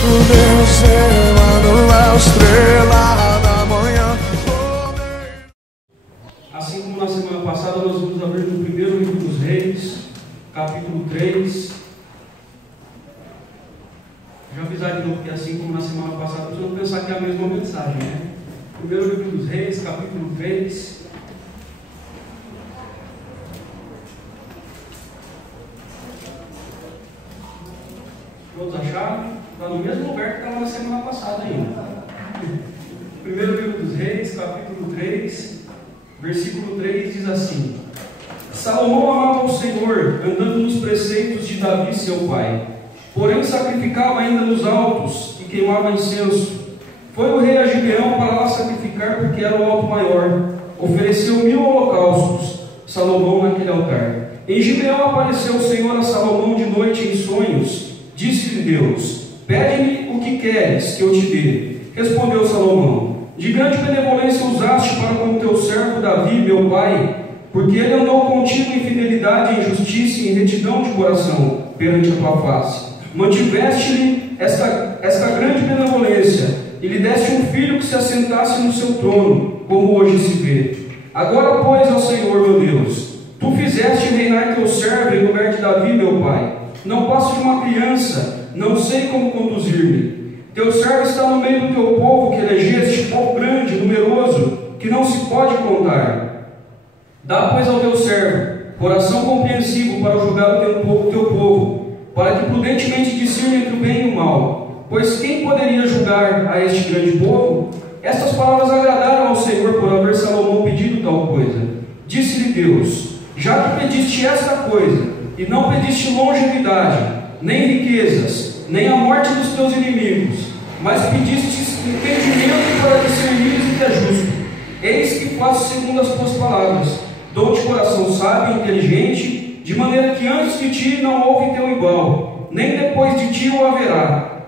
Deus, Emanuel, estrela da manhã. Assim como na semana passada nós vamos abrir no primeiro livro dos Reis, capítulo 3. Já avisar de novo que assim como na semana passada, vocês vão pensar que é a mesma mensagem, né? Primeiro livro dos Reis, capítulo 3. Todos acharam? Está no mesmo lugar que estava na semana passada ainda. Primeiro livro dos Reis, capítulo 3, versículo 3 diz assim: Salomão amava o Senhor, andando nos preceitos de Davi seu pai, porém sacrificava ainda nos altos e queimava incenso. Foi o rei a Gibeão para lá sacrificar, porque era o alto maior. Ofereceu 1000 holocaustos Salomão naquele altar. Em Gibeão apareceu o Senhor a Salomão de noite em sonhos. Disse-lhe Deus: pede-me o que queres que eu te dê. Respondeu Salomão: de grande benevolência usaste para com o teu servo Davi, meu pai, porque ele andou contigo em fidelidade, em justiça e em retidão de coração perante a tua face. Mantiveste-lhe esta grande benevolência, e lhe deste um filho que se assentasse no seu trono, como hoje se vê. Agora, pois, ó Senhor meu Deus, tu fizeste reinar teu servo em lugar de Davi, meu pai. Não passo de uma criança, não sei como conduzir-me. Teu servo está no meio do teu povo que elegeste, povo grande, numeroso, que não se pode contar. Dá, pois, ao teu servo coração compreensivo para julgar o teu povo, para que prudentemente discirna entre o bem e o mal. Pois quem poderia julgar a este grande povo? Estas palavras agradaram ao Senhor por haver Salomão pedido tal coisa. Disse-lhe Deus: já que pediste esta coisa, e não pediste longevidade, nem riquezas, nem a morte dos teus inimigos, mas pediste entendimento para discernires o que é justo. Eis que faço segundo as tuas palavras. Dou-te coração sábio e inteligente, de maneira que antes de ti não houve teu igual, nem depois de ti o haverá.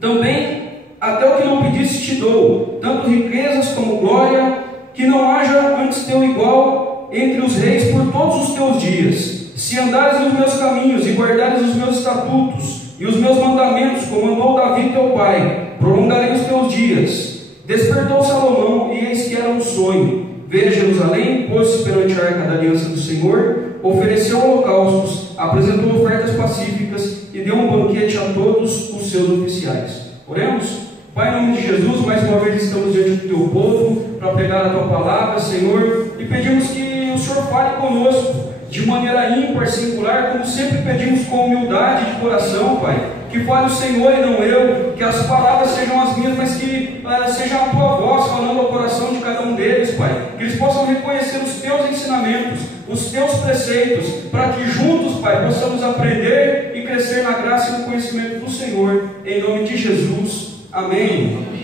Também até o que não pediste te dou, tanto riquezas como glória, que não haja antes teu igual entre os reis por todos os teus dias. Se andares nos meus caminhos e guardares os meus estatutos e os meus mandamentos, como andou Davi teu pai, prolongarei os teus dias. Despertou Salomão, e eis que era um sonho. Veio a Jerusalém, pôs-se perante a arca da aliança do Senhor, ofereceu holocaustos, apresentou ofertas pacíficas e deu um banquete a todos os seus oficiais. Oremos? Pai, em nome de Jesus, mais uma vez estamos diante do teu povo para pregar a tua palavra, Senhor, e pedimos que o Senhor fale conosco de maneira ímpar, singular, como sempre pedimos, com humildade de coração, Pai. Que fale o Senhor e não eu, que as palavras sejam as minhas, mas que seja a tua voz falando ao coração de cada um deles, Pai. Que eles possam reconhecer os teus ensinamentos, os teus preceitos, para que juntos, Pai, possamos aprender e crescer na graça e no conhecimento do Senhor, em nome de Jesus. Amém.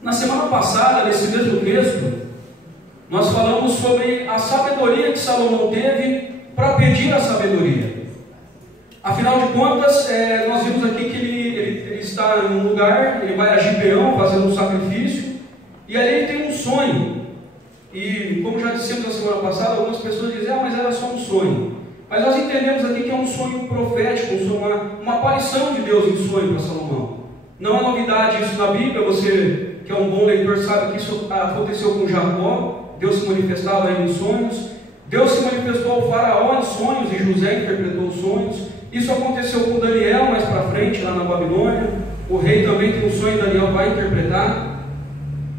Na semana passada, nesse mesmo texto, nós falamos sobre a sabedoria que Salomão teve para pedir a sabedoria. Afinal de contas, nós vimos aqui que ele está em um lugar, ele vai a Gibeão fazendo um sacrifício, e ali ele tem um sonho. E como já dissemos na semana passada, algumas pessoas dizem: mas era só um sonho. Mas nós entendemos aqui que é um sonho profético, uma aparição de Deus em sonho para Salomão. Não é novidade isso na Bíblia, você que é um bom leitor sabe que isso aconteceu com Jacó. Deus se manifestava aí nos sonhos. Deus se manifestou ao faraó em sonhos e José interpretou os sonhos. Isso aconteceu com Daniel mais para frente, lá na Babilônia. O rei também tem um sonho e Daniel vai interpretar.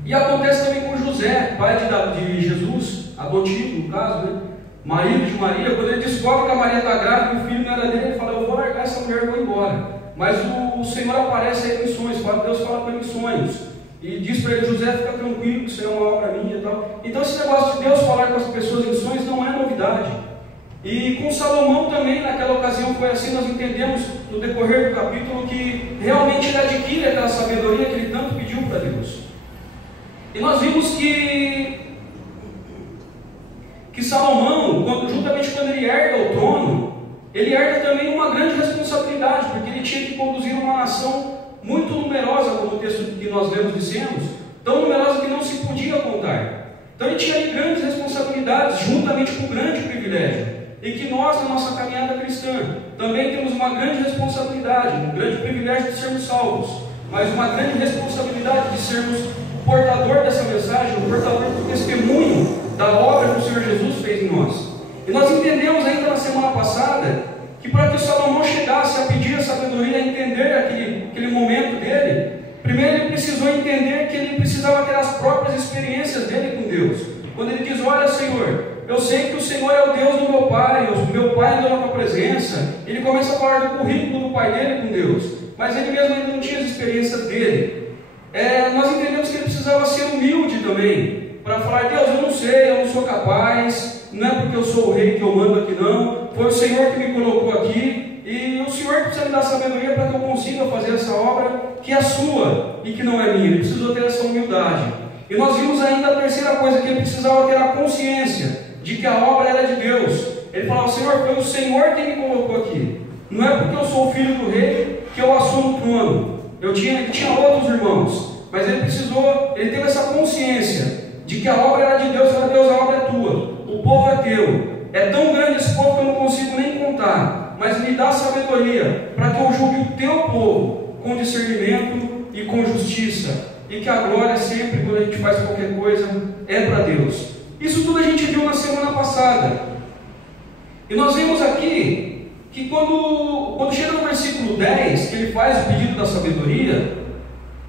E acontece também com José, pai de Jesus, adotivo no caso, né? Marido de Maria. Quando ele descobre que a Maria está grávida e o filho não era dele, ele fala: eu vou largar essa mulher e vou embora. Mas o Senhor aparece aí em sonhos, Deus fala com ele em sonhos. E diz para ele: José, fica tranquilo, isso é uma obra minha e tal. Então esse negócio de Deus falar com as pessoas em sonhos não é novidade. E com Salomão também, naquela ocasião foi assim. Nós entendemos no decorrer do capítulo que realmente ele adquire aquela sabedoria que ele tanto pediu para Deus. E nós vimos que Salomão, juntamente quando ele herda o trono, ele herda também uma grande responsabilidade, porque ele tinha que conduzir uma nação muito numerosa, como o texto que nós lemos dissemos, tão numerosa que não se podia contar. Então ele tinha grandes responsabilidades, juntamente com um grande privilégio. e que nós, na nossa caminhada cristã, também temos uma grande responsabilidade, um grande privilégio de sermos salvos, mas uma grande responsabilidade de sermos o portador dessa mensagem, o portador do testemunho da obra que o Senhor Jesus fez em nós. E nós entendemos ainda na semana passada que para que Salomão chegasse a pedir a sabedoria, a entender aquele momento dele, primeiro ele precisou entender que ele precisava ter as próprias experiências dele com Deus. Quando ele diz: olha, Senhor, eu sei que o Senhor é o Deus do meu pai, o meu pai andou na tua presença. Ele começa a falar do currículo do pai dele com Deus, mas ele mesmo ainda não tinha as experiências dele. Nós entendemos que ele precisava ser humilde também, para falar: Deus, eu não sei, eu não sou capaz, não é porque eu sou o rei que eu mando aqui não, foi o Senhor que me colocou aqui, e o Senhor precisa me dar sabedoria para que eu consiga fazer essa obra que é sua e que não é minha. Ele precisou ter essa humildade. E nós vimos ainda a terceira coisa, que ele precisava ter a consciência de que a obra era de Deus. Ele falava: Senhor, foi o Senhor que me colocou aqui, não é porque eu sou o filho do rei que eu assumo o trono. Ele tinha outros irmãos, mas ele teve essa consciência de que a obra era de Deus. Falou: Deus, a obra é tua, o povo é teu, é tão grande esse povo que eu não consigo nem contar, mas me dá sabedoria para que eu julgue o teu povo com discernimento e com justiça, e que a glória sempre, quando a gente faz qualquer coisa, é para Deus. Isso tudo a gente viu na semana passada, e nós vimos aqui que quando chega no versículo 10, que ele faz o pedido da sabedoria,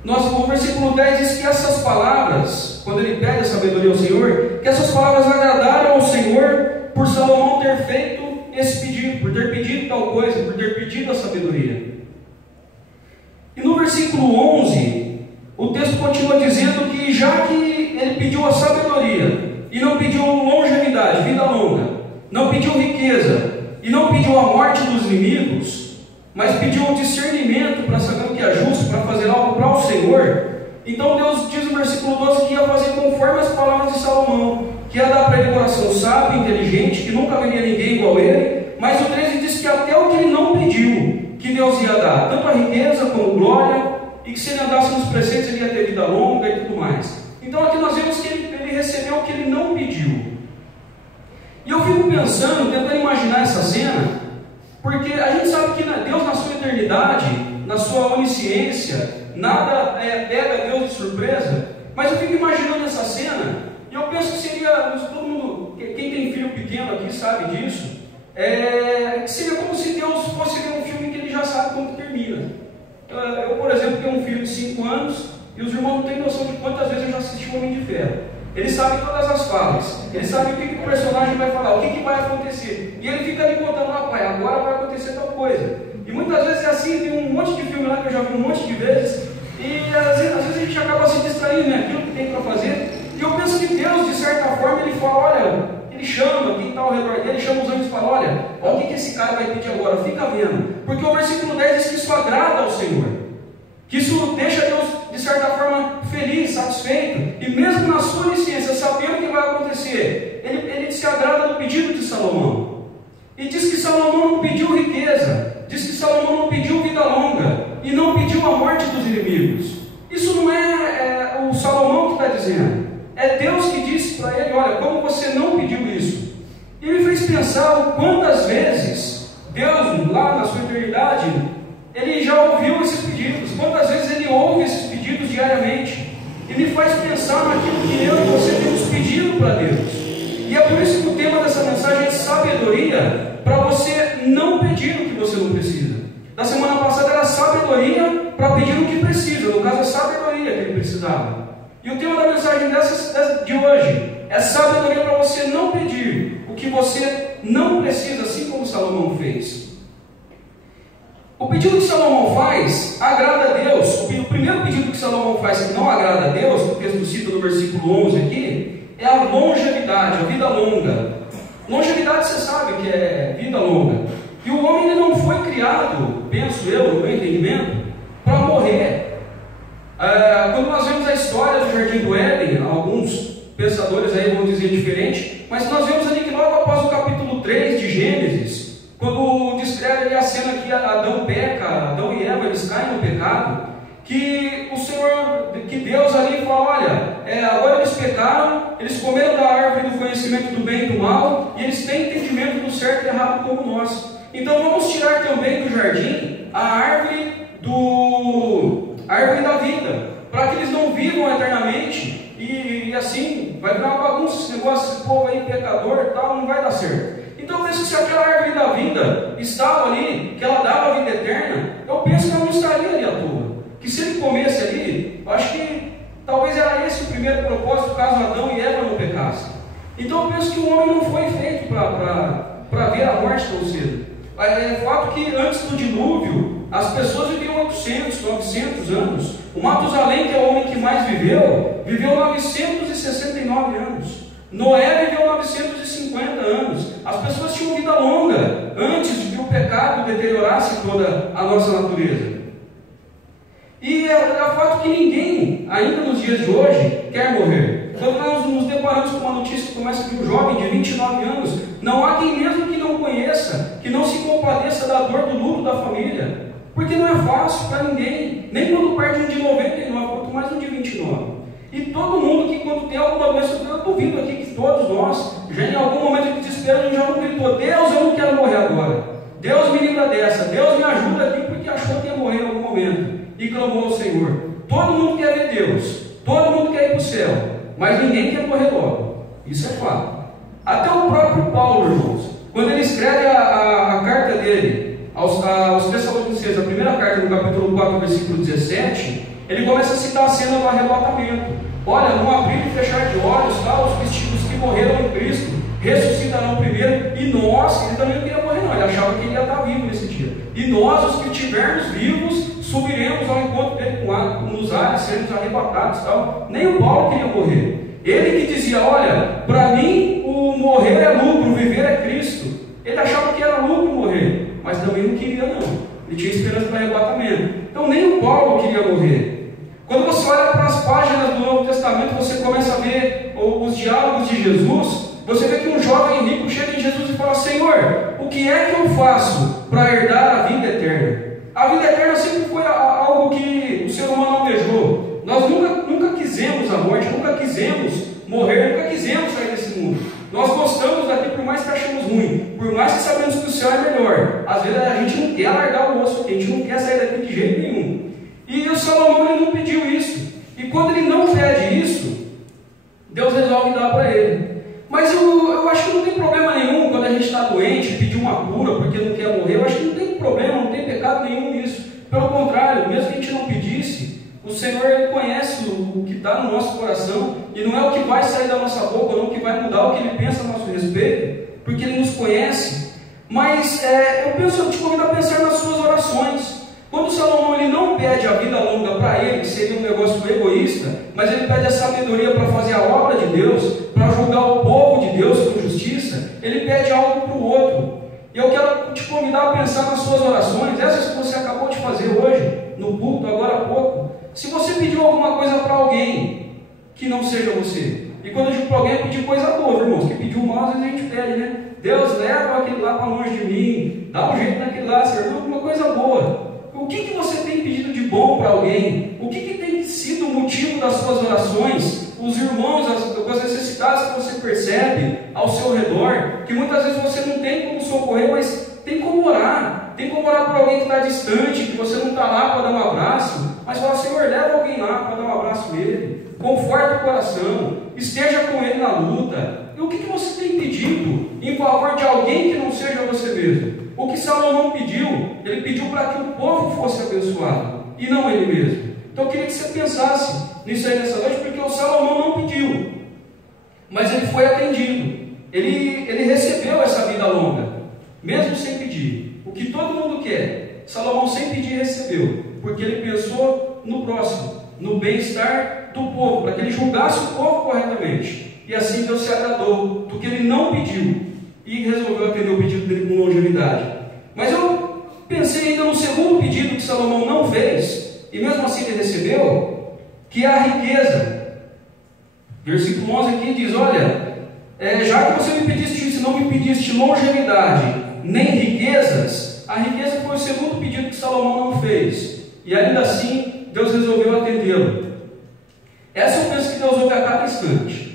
o versículo 10 diz que essas palavras, quando ele pede a sabedoria ao Senhor, que essas palavras agradaram ao Senhor por Salomão ter feito esse pedido, por ter pedido tal coisa, por ter pedido a sabedoria. E no versículo 11, o texto continua dizendo que já que ele pediu a sabedoria, e não pediu longevidade, vida longa, não pediu riqueza, e não pediu a morte dos inimigos, mas pediu um discernimento para saber o que é justo, para fazer algo para o Senhor. Então Deus diz no versículo 12 que ia fazer conforme as palavras de Salomão, que ia dar para ele coração sábio, inteligente, que nunca veria ninguém igual a ele. Mas o 13 diz que até o que ele não pediu, que Deus ia dar, tanto a riqueza como glória, e que se ele andasse nos preceitos ele ia ter vida longa e tudo mais. Então aqui nós vemos que ele recebeu o que ele não pediu. E eu fico pensando, tentando imaginar essa cena, porque a gente sabe que Deus, na sua eternidade, na sua onisciência, nada pega Deus de surpresa. Mas eu fico imaginando essa cena, e eu penso que seria, todo mundo, quem tem filho pequeno aqui sabe disso, que seria como se Deus fosse ver um filme que ele já sabe como termina. Eu, por exemplo, tenho um filho de 5 anos, e os irmãos não têm noção de quantas vezes eu já assisti o Homem de Ferro. Ele sabe todas as falas, ele sabe o que o personagem vai falar, o que vai acontecer, e ele fica ali contando: ah, pai, agora vai acontecer tal coisa. E muitas vezes é assim, tem um monte de filme lá que eu já vi um monte de vezes, e às vezes a gente acaba se distraindo naquilo que tem para fazer. E eu penso que Deus, de certa forma, ele fala: olha, ele chama quem está ao redor dele, chama os anjos e fala: olha o que esse cara vai pedir agora, fica vendo, porque o versículo 10 diz que isso agrada ao Senhor, que isso deixa Deus, de certa forma, feliz, satisfeito, e mesmo na sua onisciência, sabendo o que vai acontecer, ele se agrada do pedido de Salomão. E diz que Salomão não pediu riqueza, diz que Salomão não pediu vida longa, e não pediu a morte dos inimigos. Isso não é o Salomão que está dizendo, é Deus que disse para ele: olha, como você não pediu isso? E me fez pensar quantas vezes Deus, lá na sua eternidade, ele já ouviu esses pedidos, quantas vezes ele ouve esses pedidos diariamente, e me faz pensar naquilo que eu e você temos pedido para Deus. E é por isso que o tema dessa mensagem é sabedoria, para você não pedir o que você não precisa. Da semana passada era sabedoria para pedir o que precisa, no caso a sabedoria que ele precisava. E o tema da mensagem de hoje é sabedoria para você não pedir o que você não precisa, assim como Salomão fez. O pedido que Salomão faz agrada a Deus. O primeiro pedido que Salomão faz que não agrada a Deus, que o texto cita no versículo 11 aqui, é a longevidade, a vida longa. Longevidade, você sabe que é vida longa. E o homem ele não foi criado, penso eu, no meu entendimento, para morrer. Quando nós vemos a história do Jardim do Éden, alguns pensadores aí vão dizer diferente, mas nós vemos ali que logo após o capítulo 3 de Gênesis, quando descreve ali a cena que Adão peca, Adão e Eva, eles caem no pecado, que o Senhor, que Deus ali fala: olha, agora eles pecaram, eles comeram da árvore do conhecimento do bem e do mal, e eles têm entendimento certo e errado como nós. Então vamos tirar também do jardim a árvore da vida, para que eles não vivam eternamente e assim vai virar uma bagunça esse negócio, esse povo aí pecador e tal, não vai dar certo. Então eu penso que se aquela árvore da vida estava ali, que ela dava a vida eterna, eu penso que ela não estaria ali à toa. Que se ele comesse ali, eu acho que talvez era esse o primeiro propósito, caso Adão e Eva não pecassem. Então eu penso que o homem não foi feito para ver a morte tão cedo. É fato que antes do dilúvio, as pessoas viviam 800, 900 anos. O Matusalém, que é o homem que mais viveu 969 anos. Noé viveu 950 anos. As pessoas tinham vida longa antes de que o pecado deteriorasse toda a nossa natureza. E é fato que ninguém, ainda nos dias de hoje, quer morrer. Quando nós nos deparamos com uma notícia como essa de um jovem de 29 anos, não há quem mesmo que não conheça, que não se compadeça da dor do luto da família, porque não é fácil para ninguém, nem quando perde um de 99, quanto mais um de 29. E todo mundo que quando tem alguma doença, eu duvido aqui que todos nós, já em algum momento de desespero, a gente já não gritou: Deus, eu não quero morrer agora, Deus me livra dessa, Deus me ajuda aqui, porque achou que ia morrer em algum momento, e clamou ao Senhor. Todo mundo quer ver Deus, todo mundo quer ir para o céu, mas ninguém quer morrer logo. Isso é fato. Até o próprio Paulo, irmãos, quando ele escreve a carta dele aos Tessalonicenses, a primeira carta, no capítulo 4, versículo 17, ele começa a citar a cena do arrebatamento. Olha, num abrir e fechar de olhos, os que morreram em Cristo ressuscitarão primeiro, e nós, ele também não queria morrer não, ele achava que ele ia estar vivo nesse dia. E nós, os que estivermos vivos, subiremos ao encontro dele nos ares, seremos arrebatados, tal. Nem o Paulo queria morrer. Ele que dizia: olha, para mim o morrer é lucro, o viver é Cristo. Ele achava que era lucro morrer, mas também não queria não. Ele tinha esperança para arrebatamento. Então nem o Paulo queria morrer. Quando você olha para as páginas do Novo Testamento, você começa a ver os diálogos de Jesus. Você vê que um jovem rico chega em Jesus e fala: Senhor, o que é que eu faço para herdar a vida eterna? A vida eterna sempre foi algo que o ser humano almejou. Nós nunca quisemos a morte, nunca quisemos morrer, nunca quisemos sair desse mundo. Nós gostamos daqui por mais que achamos ruim, por mais que sabemos que o céu é melhor. Às vezes a gente não quer largar o osso aqui, a gente não quer sair daqui de jeito nenhum. E o Salomão, ele não pediu isso. E quando ele não pede isso, Deus resolve dar para ele. Mas eu acho que não tem problema nenhum quando a gente está doente, pedir uma cura porque não quer morrer. Eu acho que não tem problema, não tem pecado nenhum nisso. Pelo contrário, mesmo que a gente não pedisse, o Senhor, ele conhece o que está no nosso coração, e não é o que vai sair da nossa boca, não é o que vai mudar o que Ele pensa a nosso respeito, porque Ele nos conhece. Mas eu te convido a pensar nas suas orações. Quando Salomão, ele não pede a vida longa para ele, que seria um negócio egoísta, mas ele pede a sabedoria para fazer a obra de Deus, para julgar o povo de Deus com justiça, ele pede algo para o outro. E eu quero te convidar a pensar nas suas orações, essas que você acabou de fazer hoje, no culto, agora há pouco. Se você pediu alguma coisa para alguém que não seja você, e quando eu digo para alguém, é pedir coisa boa, irmãos, que pediu mal, às vezes a gente pede, né? Deus, leva aquele lá para longe de mim, dá um jeito naquele lá, Senhor, alguma coisa boa. O que você tem pedido de bom para alguém? O que tem sido o motivo das suas orações? Os irmãos, as necessidades que você percebe ao seu redor, que muitas vezes você não tem como socorrer, mas tem como orar. Tem como orar por alguém que está distante, que você não está lá para dar um abraço, mas fala: Senhor, leva alguém lá para dar um abraço nele, conforta o coração, esteja com ele na luta. E o que você tem pedido em favor de alguém que não seja você mesmo? O que Salomão pediu, ele pediu para que o povo fosse abençoado, e não ele mesmo. Então eu queria que você pensasse nisso aí nessa noite, porque o Salomão não pediu, mas ele foi atendido. Ele recebeu essa vida longa, mesmo sem pedir. O que todo mundo quer, Salomão sem pedir recebeu, porque ele pensou no próximo, no bem-estar do povo, para que ele julgasse o povo corretamente. E assim Deus se agradou do que ele não pediu, e resolveu atender o pedido dele com longevidade. Mas eu pensei ainda no segundo pedido que Salomão não fez, e mesmo assim ele recebeu, que é a riqueza. Versículo 11 aqui diz: olha, já que você me pediste isso, não me pediste longevidade, nem riquezas, a riqueza foi o segundo pedido que Salomão não fez, e ainda assim Deus resolveu atendê-lo. Essa eu penso que Deus ouve a cada instante.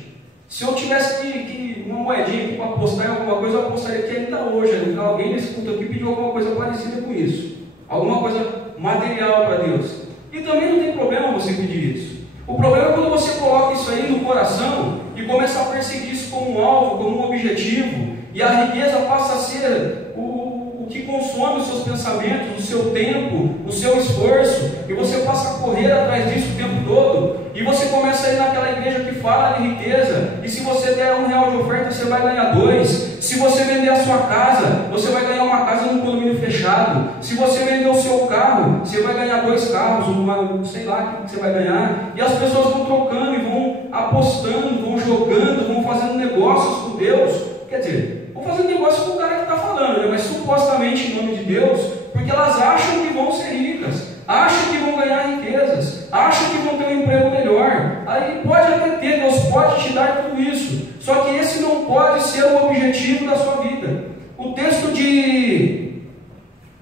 Se eu tivesse uma moedinha aqui para apostar em alguma coisa, eu apostaria que ainda hoje, alguém nesse culto aqui pediu alguma coisa parecida com isso. Alguma coisa material para Deus. E também não tem problema você pedir isso. O problema é quando você coloca isso aí no coração e começa a perseguir isso como um alvo, como um objetivo, e a riqueza passa a ser o que consome os seus pensamentos, o seu tempo, o seu esforço, e você passa a correr atrás disso o tempo todo, e você começa a ir naquela igreja que fala de riqueza, e se você der R$1 de oferta, você vai ganhar 2. Se você vender a sua casa, você vai ganhar uma casa num condomínio fechado. Se você vender o seu carro, você vai ganhar 2 carros, sei lá o que você vai ganhar. E as pessoas vão trocando e vão apostando, vão jogando, vão fazendo negócios com Deus. Quer dizer, vão fazendo negócio com o cara que está falando, né? Mas supostamente em nome de Deus, porque elas acham que vão ser ricas, acham que vão ganhar riquezas, acham que vão ter um emprego melhor. Aí pode até ter, Deus pode te dar tudo isso, só que esse não pode ser o objetivo da sua vida. O texto de...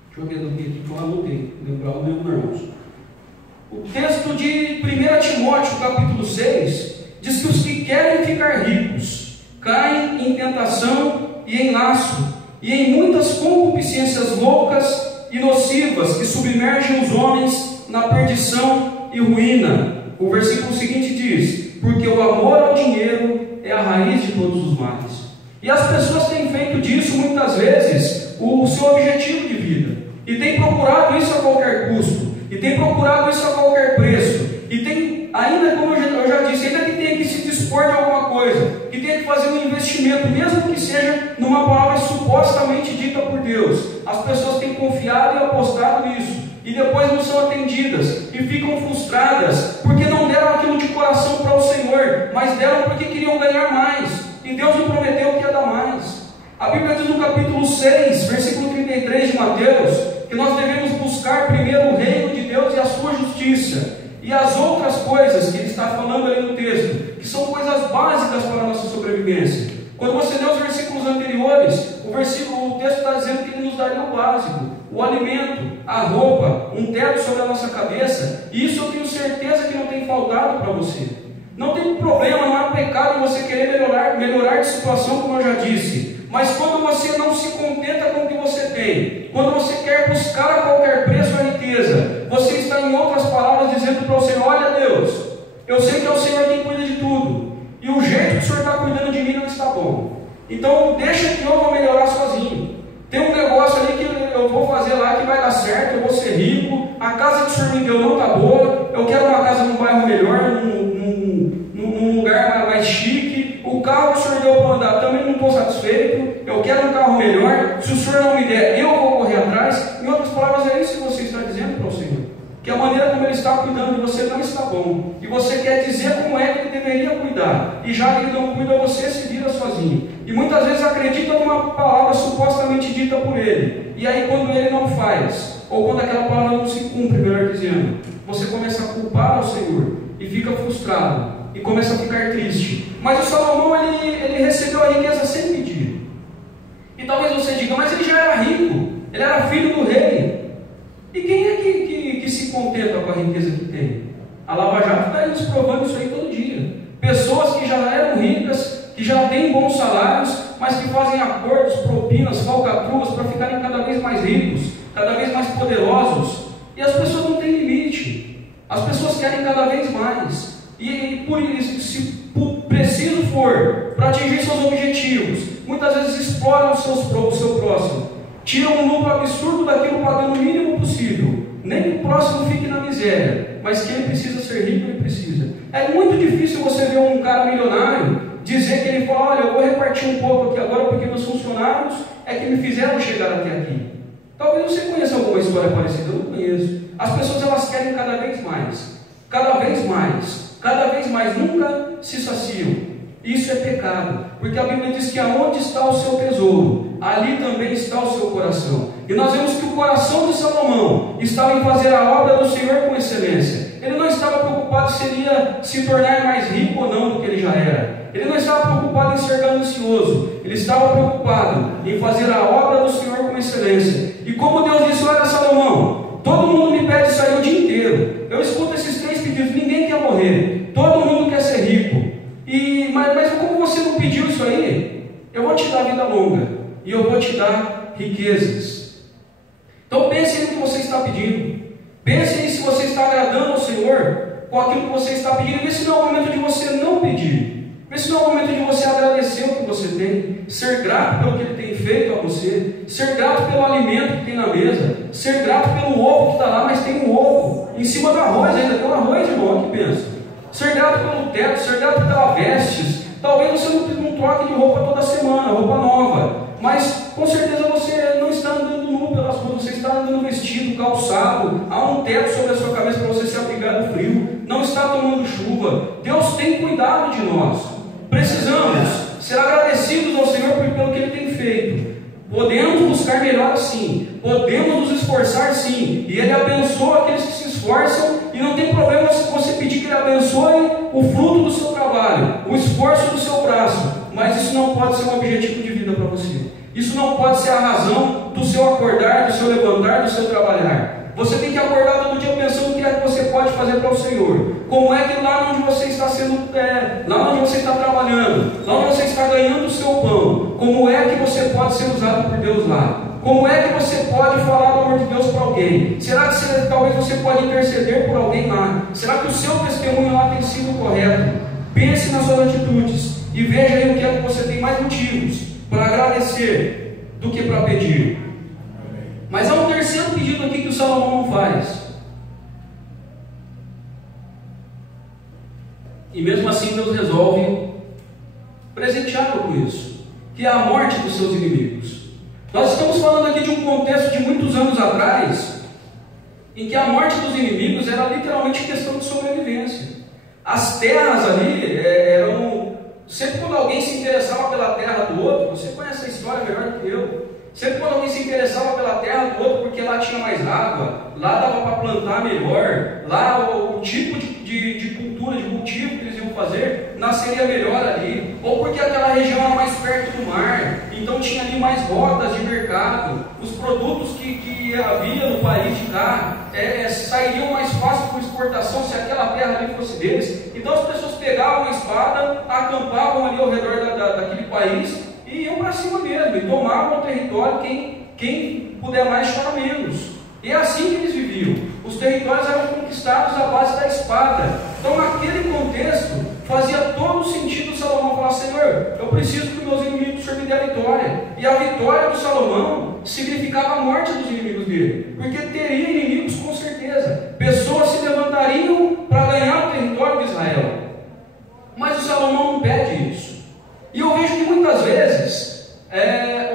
deixa eu ver aqui, que eu anotei, lembrar o meu irmãos. O texto de 1 Timóteo, capítulo 6, diz que os que querem ficar ricos caem em tentação e em laço, e em muitas concupiscências loucas e nocivas que submergem os homens na perdição e ruína. O versículo seguinte diz: porque o amor ao dinheiro é a raiz de todos os males. E as pessoas têm feito disso muitas vezes o seu objetivo de vida, e têm procurado isso a qualquer custo, e têm procurado isso a qualquer preço, e tem, ainda como eu já disse, ainda que tenha que se dispor de alguma coisa, que tenha que fazer um investimento, mesmo que seja numa palavra supostamente dita por Deus. As pessoas têm confiado e apostado nisso, e depois não são atendidas, e ficam frustradas, porque não deram aquilo de coração para o Senhor, mas deram porque queriam ganhar mais, e Deus lhe prometeu que ia dar mais. A Bíblia diz no capítulo 6, versículo 33 de Mateus, que nós devemos buscar primeiro o reino de Deus e a sua justiça, e as outras coisas que ele está falando ali no texto, que são coisas básicas para a nossa sobrevivência. Quando você lê os versículos anteriores, o texto está dizendo que ele nos daria o básico, o alimento, a roupa, um teto sobre a nossa cabeça, e isso eu tenho certeza que não tem faltado para você. Não tem problema, não é pecado você querer melhorar de situação, como eu já disse, mas quando você não se contenta com o que você tem, quando você quer buscar a qualquer preço a riqueza, você está, em outras palavras, dizendo para o Senhor: olha Deus, eu sei que é o Senhor quem cuida de tudo, e o jeito que o Senhor está cuidando de mim não está bom, então deixa que eu vou melhorar sozinho. Tem um negócio ali que eu vou fazer lá que vai dar certo, eu vou ser rico, a casa que o Senhor me deu não está boa, eu quero uma casa num bairro melhor, num lugar mais chique, o carro que o Senhor deu para andar também não estou satisfeito, eu quero um carro melhor, se o Senhor não me der, eu vou correr atrás. Em outras palavras, é isso que você está dizendo para o Senhor, que a maneira como Ele está cuidando de você não está bom, e você quer dizer como é que Ele deveria cuidar, e já que Ele não cuida, você se vira sozinho, e muitas vezes acredita numa palavra supostamente dita por Ele, e aí quando Ele não faz, ou quando aquela palavra não se cumpre, melhor dizendo, você começa a culpar ao Senhor, e fica frustrado, e começa a ficar triste. Mas o Salomão, ele recebeu a riqueza sem pedir, e talvez você diga: mas ele já era rico, ele era filho do rei. E quem é que se contenta com a riqueza que tem? A Lava Jato está nos provando isso aí todo dia. Pessoas que já eram ricas, que já têm bons salários, mas que fazem acordos, propinas, falcatruas para ficarem cada vez mais ricos, cada vez mais poderosos. E as pessoas não têm limite. As pessoas querem cada vez mais. E por isso, se preciso for para atingir seus objetivos, muitas vezes exploram o seu próximo, tiram um lucro absurdo daquilo, pagando o mínimo possível, nem que o próximo fique na miséria, mas que ele precisa ser rico, ele precisa. É muito difícil você ver um cara milionário dizer que ele fala: olha, eu vou repartir um pouco aqui agora porque meus funcionários é que me fizeram chegar até aqui. Talvez você conheça alguma história parecida, eu não conheço. As pessoas, elas querem cada vez mais, cada vez mais, cada vez mais, nunca se saciam. Isso é pecado, porque a Bíblia diz que aonde está o seu tesouro, ali também está o seu coração. E nós vemos que o coração de Salomão estava em fazer a obra do Senhor com excelência. Ele não estava preocupado se ele ia se tornar mais rico ou não do que ele já era. Ele não estava preocupado em ser ganancioso. Ele estava preocupado em fazer a obra do Senhor com excelência. E como Deus disse: olha Salomão, todo mundo me pede isso aí o dia inteiro. Eu escuto esses 3 pedidos, ninguém quer morrer, todo mundo quer ser rico. Mas como pediu isso aí, eu vou te dar vida longa e eu vou te dar riquezas. Então pense no que você está pedindo. Pense se você está agradando ao Senhor com aquilo que você está pedindo. Vê se não é o momento de você não pedir. Vê se não é o momento de você agradecer o que você tem, ser grato pelo que Ele tem feito a você, ser grato pelo alimento que tem na mesa, ser grato pelo ovo que está lá, mas tem um ovo em cima do arroz, ainda tem um arroz, irmão, que pensa. Ser grato pelo teto, ser grato pela vestes. Talvez você não troque de roupa toda semana, roupa nova, mas com certeza você não está andando nu pelas ruas, você está andando vestido, calçado, há um teto sobre a sua cabeça para você se abrigar do frio, não está tomando chuva. Deus tem cuidado de nós. Precisamos ser agradecidos ao Senhor pelo que Ele tem feito. Podemos buscar melhor sim, podemos nos esforçar sim, e Ele abençoa aqueles que se esforçam, e não tem problema se você pedir que Ele abençoe o fruto do seu trabalho, o esforço do seu braço, mas isso não pode ser um objetivo de vida para você. Isso não pode ser a razão do seu acordar, do seu levantar, do seu trabalhar. Você tem que acordar todo dia pensando o que é que você pode fazer para o Senhor. Como é que lá onde você está lá onde você está trabalhando, lá onde você está ganhando o seu pão, como é que você pode ser usado por Deus lá? Como é que você pode falar do amor de Deus para alguém? Será que talvez você pode interceder por alguém lá? Será que o seu testemunho lá tem sido correto? Pense nas suas atitudes e veja aí o que é que você tem mais motivos para agradecer do que para pedir. Mas há um terceiro pedido aqui que o Salomão não faz. E mesmo assim Deus resolve presenteá-lo com isso, que é a morte dos seus inimigos. Nós estamos falando aqui de um contexto de muitos anos atrás, em que a morte dos inimigos era literalmente questão de sobrevivência. As terras ali eram... Sempre quando alguém se interessava pela terra do outro, você conhece a história melhor que eu. Sempre quando alguém se interessava pela terra do outro, porque lá tinha mais água, lá dava para plantar melhor, lá o tipo de cultura, de cultivo que eles iam fazer, nasceria melhor ali, ou porque aquela região era mais perto do mar, então tinha ali mais rotas de mercado, os produtos que havia no país de cá sairiam mais fácil por exportação se aquela terra ali fosse deles. Então as pessoas pegavam a espada, acampavam ali ao redor daquele país e iam para cima mesmo, e tomavam o território, quem puder mais chora menos. E é assim que eles viviam. Os territórios eram conquistados à base da espada. Então naquele contexto, fazia todo sentido Salomão falar: Senhor, eu preciso que meus inimigos me dê a vitória. E a vitória do Salomão significava a morte dos inimigos dele, porque teria inimigos com certeza. Pessoas se levantariam para ganhar o território de Israel. Mas o Salomão não pede isso. E eu vejo que muitas vezes,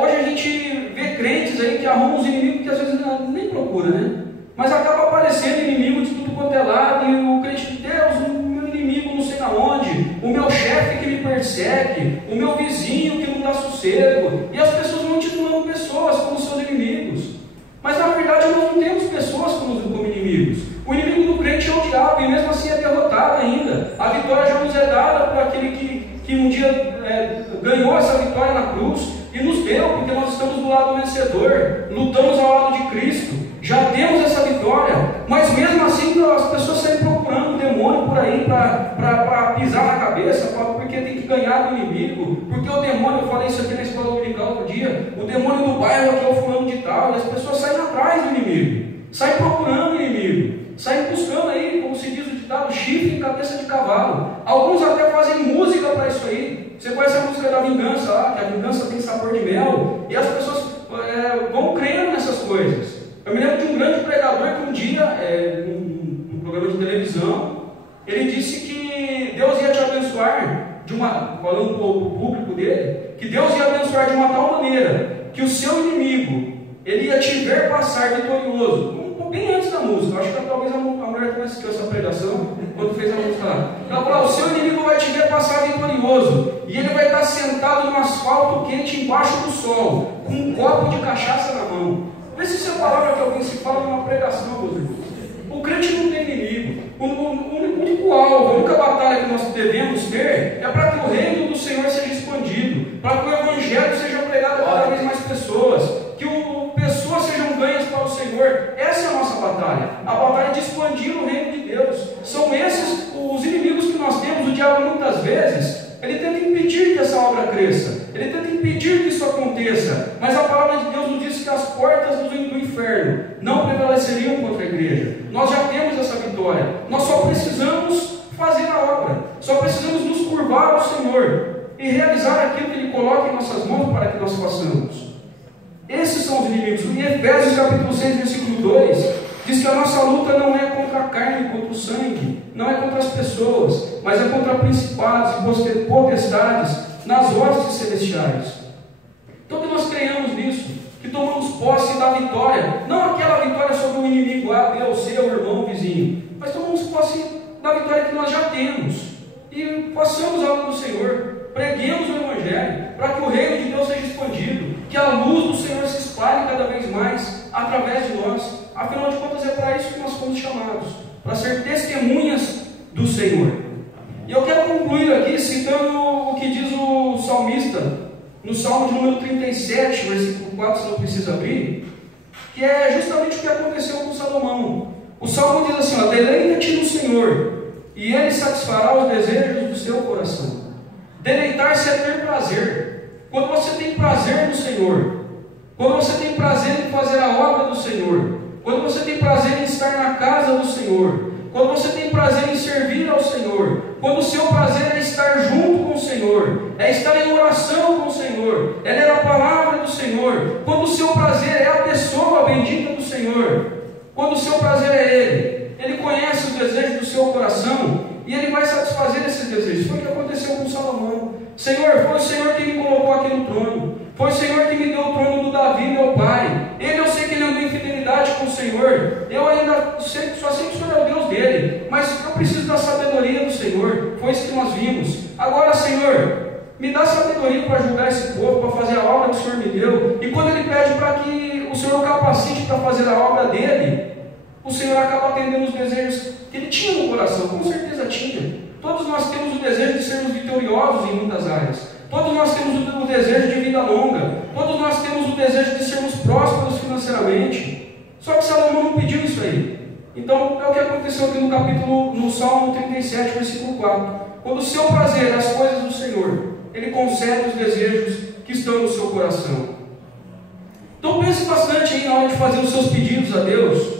hoje a gente vê crentes aí que arrumam os inimigos que às vezes nem procura, né? Mas acaba aparecendo inimigo de tudo quanto é lado, e o crente de Deus, o meu inimigo não sei aonde, o meu chefe que me persegue, o meu vizinho que não dá sossego, e as pessoas vão titulando pessoas como seus inimigos. Mas na verdade nós não temos pessoas como inimigos. O inimigo do crente é o diabo, e mesmo assim é derrotado ainda. A vitória já nos é dada por aquele que um dia ganhou essa vitória na cruz e nos deu, porque nós estamos do lado vencedor, lutamos ao lado de Cristo, já temos essa vitória. Mas mesmo assim as pessoas saem procurando o demônio por aí para pisar na cabeça, porque tem que ganhar do inimigo, porque o demônio, eu falei isso aqui na escola dominical outro dia, o demônio do bairro aqui é o fulano de tal, e as pessoas saem atrás do inimigo, saem procurando o inimigo, saem buscando aí, como se diz o ditado, chifre em cabeça de cavalo. Alguns até fazem música para isso aí. Você conhece a música da vingança lá, que a vingança tem sabor de mel, e as pessoas vão crendo nessas coisas. Eu me lembro de um grande pregador que um dia, num programa de televisão, ele disse que Deus ia te abençoar, falando para o público dele, que Deus ia abençoar de uma tal maneira que o seu inimigo, ele ia te ver passar vitorioso. Bem antes da música, acho que talvez a mulher que assistiu essa pregação, quando fez a música lá, ela falou: o seu inimigo vai te ver passar vitorioso, e ele vai estar sentado no asfalto quente embaixo do sol, com um copo de cachaça na mão. Vê se isso é palavra que alguém se fala numa pregação, meus irmãos. O crente não tem inimigo. O único alvo, a única batalha que nós devemos ter é para que o reino do Senhor seja expandido, para que o evangelho seja pregado a cada vez mais pessoas, que pessoas sejam ganhas para o Senhor. Essa é a nossa batalha, a batalha de expandir o reino de Deus. São esses os inimigos que nós temos. O diabo muitas vezes ele tenta impedir que essa obra inferno não prevaleceriam contra a igreja. Nós já temos essa vitória. Nós só precisamos fazer a obra. Só precisamos nos curvar ao Senhor e realizar aquilo que Ele coloca em nossas mãos para que nós façamos. Esses são os inimigos. Em Efésios capítulo 6, versículo 2, diz que a nossa luta não é contra a carne, contra o sangue, não é contra as pessoas, mas é contra principados e potestades nas hostes celestiais. Então que nós creiamos nisso, que tomamos posse da vitória, não aquela vitória sobre o inimigo A, B ou C, o irmão, o vizinho, mas tomamos posse da vitória que nós já temos e façamos a obra do Senhor, preguemos o Evangelho, para que o reino de Deus seja expandido, que a luz do Senhor se espalhe cada vez mais através de nós. Afinal de contas, é para isso que nós fomos chamados, para ser testemunhas do Senhor. E eu quero concluir aqui citando o que diz o salmista, no Salmo de número 37, versículo 4, se não precisa abrir, que é justamente o que aconteceu com Salomão. O Salmo diz assim, deleita-te no Senhor, e Ele satisfará os desejos do seu coração. Deleitar-se é ter prazer. Quando você tem prazer no Senhor, quando você tem prazer em fazer a obra do Senhor, quando você tem prazer em estar na casa do Senhor, quando você tem prazer em servir ao Senhor, quando o seu prazer é estar junto com o Senhor, é estar em oração com o Senhor, é ler a palavra do Senhor, quando o seu prazer é a pessoa bendita do Senhor, quando o seu prazer é Ele conhece os desejos do seu coração e Ele vai satisfazer esses desejos. Foi o que aconteceu com Salomão. Senhor, foi o Senhor que me colocou aqui no trono, foi o Senhor que me deu o trono do Davi, meu pai. Eu sei que ele andou em fidelidade com o Senhor, eu ainda só sei que o Senhor é o Deus dele, mas eu preciso da sabedoria do Senhor. Foi isso que nós vimos. Agora, Senhor, me dá sabedoria para julgar esse povo, para fazer a obra que o Senhor me deu. E quando ele pede para que o Senhor o capacite para fazer a obra dele, o Senhor acaba atendendo os desejos que ele tinha no coração. Com certeza tinha. Todos nós temos o desejo de sermos vitoriosos em muitas áreas. Todos nós temos o desejo de vida longa. Todos nós temos o desejo de sermos prósperos financeiramente. Só que Salomão não pediu isso aí. Então é o que aconteceu aqui no Salmo 37, versículo 4. Quando o seu prazer é as coisas do Senhor, Ele concede os desejos que estão no seu coração. Então pense bastante aí na hora de fazer os seus pedidos a Deus.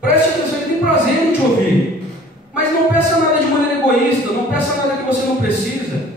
Preste atenção, Ele tem prazer em te ouvir. Mas não peça nada de maneira egoísta, não peça nada que você não precisa.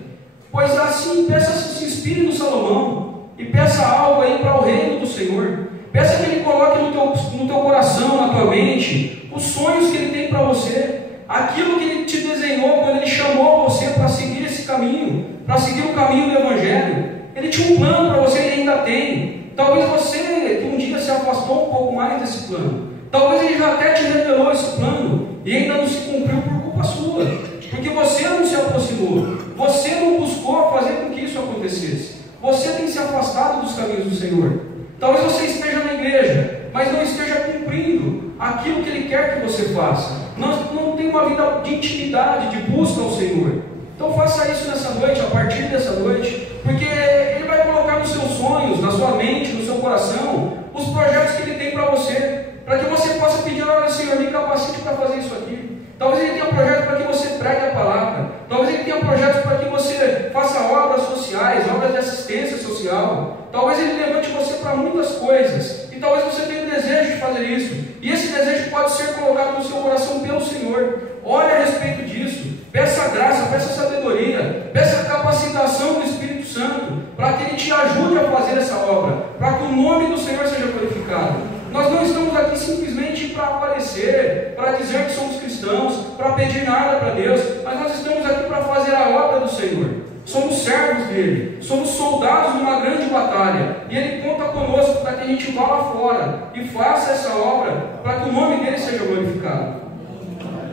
Pois assim, peça, se inspire no Salomão e peça algo aí para o reino do Senhor. Peça que Ele coloque no teu coração, na tua mente, os sonhos que Ele tem para você, aquilo que Ele te desenhou quando Ele chamou você para seguir esse caminho, para seguir o caminho do Evangelho. Ele tinha um plano para você e ainda tem. Talvez você que um dia se afastou um pouco mais desse plano, talvez Ele já até te revelou esse plano e ainda não se cumpriu por culpa sua, porque você não se aproximou, você não buscou fazer com que isso acontecesse, você tem se afastado dos caminhos do Senhor. Talvez você esteja na igreja, mas não esteja cumprindo aquilo que Ele quer que você faça. Não tem uma vida de intimidade, de busca ao Senhor. Então faça isso nessa noite, a partir dessa noite, porque Ele vai colocar nos seus sonhos, na sua mente, no seu coração, os projetos que Ele tem para você, para que você possa pedir: olha, Senhor, me capacite para fazer isso aqui. Talvez Ele tenha um projeto para que você pregue a palavra. Talvez Ele tenha um projeto para que você faça obras sociais, obras de assistência social. Talvez Ele levante você para muitas coisas. E talvez você tenha o desejo de fazer isso. E esse desejo pode ser colocado no seu coração pelo Senhor. Ore a respeito disso. Peça graça, peça sabedoria, peça capacitação do Espírito Santo, para que Ele te ajude a fazer essa obra, para que o nome do Senhor seja glorificado. Nós não estamos aqui simplesmente para aparecer, para dizer que somos cristãos, para pedir nada para Deus, mas nós estamos aqui para fazer a obra do Senhor. Somos servos dele, somos soldados de uma grande batalha, e Ele conta conosco para que a gente vá lá fora e faça essa obra, para que o nome dele seja glorificado.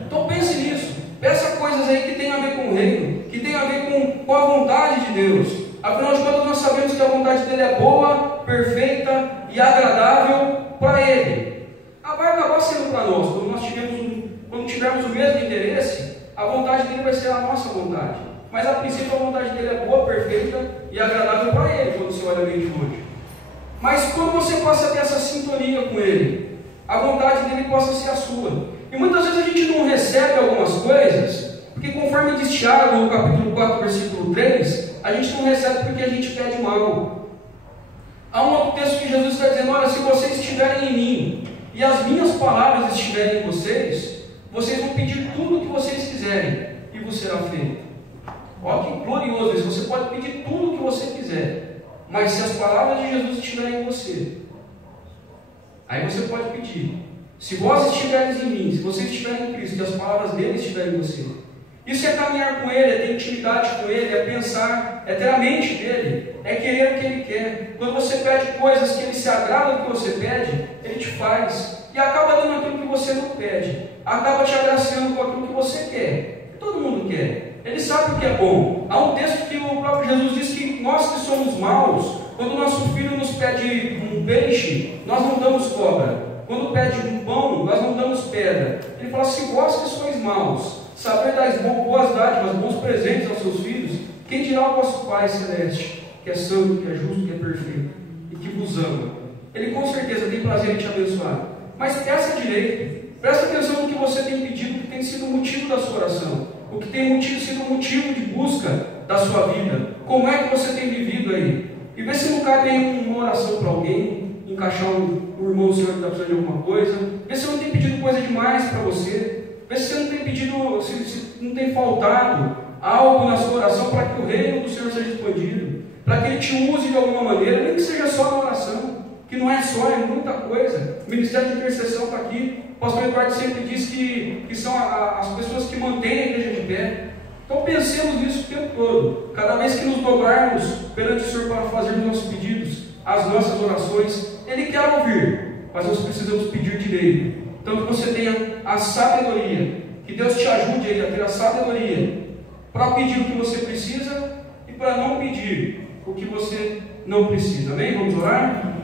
Então pense nisso, peça coisas aí que tem a ver com o reino, que tem a ver com a vontade de Deus. Afinal de contas, nós sabemos que a vontade dele é boa, perfeita e agradável para Ele. Vai acabar sendo para nós, quando tivermos o mesmo interesse, a vontade dele vai ser a nossa vontade. Mas a princípio a vontade dele é boa, perfeita e agradável para Ele, quando você olha bem de longe. Mas quando você passa a ter essa sintonia com Ele, a vontade dele possa ser a sua. E muitas vezes a gente não recebe algumas coisas, porque conforme diz Tiago, no capítulo 4, versículo 3, a gente não recebe porque a gente pede mal. Há um outro texto que Jesus está dizendo: olha, se vocês estiverem em mim e as minhas palavras estiverem em vocês, vocês vão pedir tudo o que vocês quiserem e vos será feito. Olha que glorioso isso. Você pode pedir tudo o que você quiser, mas se as palavras de Jesus estiverem em você, aí você pode pedir. Se vós estiveres em mim, se vocês estiverem em Cristo e as palavras dele estiverem em você, isso é caminhar com ele, é ter intimidade com ele, é pensar, é ter a mente dele, é querer o que ele quer. Quando você pede coisas que ele se agrada do que você pede, ele te faz e acaba dando aquilo que você não pede, acaba te agraciando com aquilo que você quer. Todo mundo quer, ele sabe o que é bom. Há um texto que o próprio Jesus diz que nós que somos maus, quando o nosso filho nos pede um peixe, nós não damos cobra. Quando pede um pão, nós não damos pedra. Ele fala: se vós que sois maus, saber dar boas dádivas, bons presentes aos seus filhos, quem dirá ao vosso Pai Celeste, que é santo, que é justo, que é perfeito, e que vos ama? Ele com certeza tem prazer em te abençoar. Mas peça direito, presta atenção no que você tem pedido, o que tem sido o motivo da sua oração, o que tem sido o motivo de busca da sua vida. Como é que você tem vivido aí? E vê se não cabe aí uma oração para alguém, encaixar um irmão seu que está precisando de alguma coisa. Vê se não tem pedido coisa demais para você. Vê se você não tem pedido, se não tem faltado algo na sua oração para que o reino do Senhor seja expandido, para que Ele te use de alguma maneira, nem que seja só na oração, que não é só, é muita coisa. O Ministério de Intercessão está aqui. O pastor Eduardo sempre diz que são as pessoas que mantêm a igreja de pé. Então pensemos nisso o tempo todo. Cada vez que nos dobrarmos perante o Senhor para fazermos nossos pedidos, as nossas orações, Ele quer ouvir, mas nós precisamos pedir direito. Então que você tenha a sabedoria, que Deus te ajude aí a ter a sabedoria para pedir o que você precisa e para não pedir o que você não precisa. Amém? Vamos orar?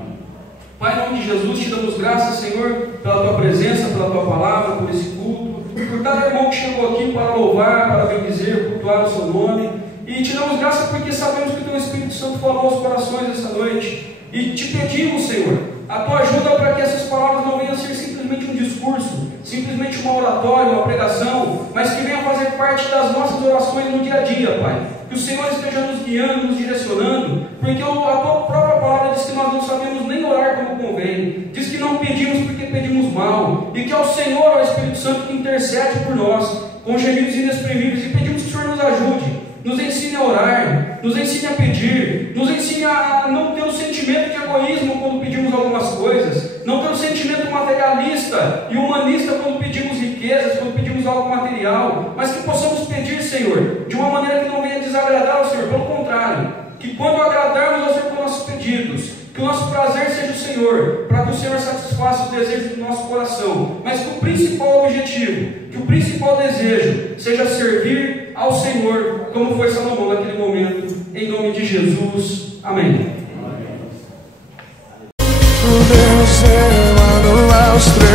Pai, em nome de Jesus, te damos graças, Senhor, pela Tua presença, pela Tua palavra, por esse culto, por cada irmão que chegou aqui para louvar, para bendizer, cultuar o Seu nome. E te damos graças porque sabemos que o Teu Espírito Santo falou aos corações essa noite. E te pedimos, Senhor, a Tua ajuda para que essas palavras não venham a ser simplesmente um discurso, simplesmente uma oratória, uma pregação, mas que venha fazer parte das nossas orações no dia a dia, Pai. Que o Senhor esteja nos guiando, nos direcionando, porque a Tua própria palavra diz que nós não sabemos nem orar como convém, diz que não pedimos porque pedimos mal, e que é o Senhor, ao Espírito Santo, que intercede por nós, com gemidos inexprimíveis, e pedimos que o Senhor nos ajude, nos ensine a orar, nos ensine a pedir, nos ensine a não ter o sentimento de egoísmo quando pedimos algumas coisas, não ter o sentimento materialista e humanista quando pedimos riquezas, quando pedimos algo material, mas que possamos pedir, Senhor, de uma maneira que não venha desagradar ao Senhor, pelo contrário, que quando agradarmos ao Senhor com nossos pedidos, que o nosso prazer seja o Senhor, para que o Senhor satisfaça os desejos do nosso coração, mas que o principal objetivo, que o principal desejo seja servir ao Senhor, como foi Salomão naquele momento, em nome de Jesus, amém. O Deus é uma nova estrela.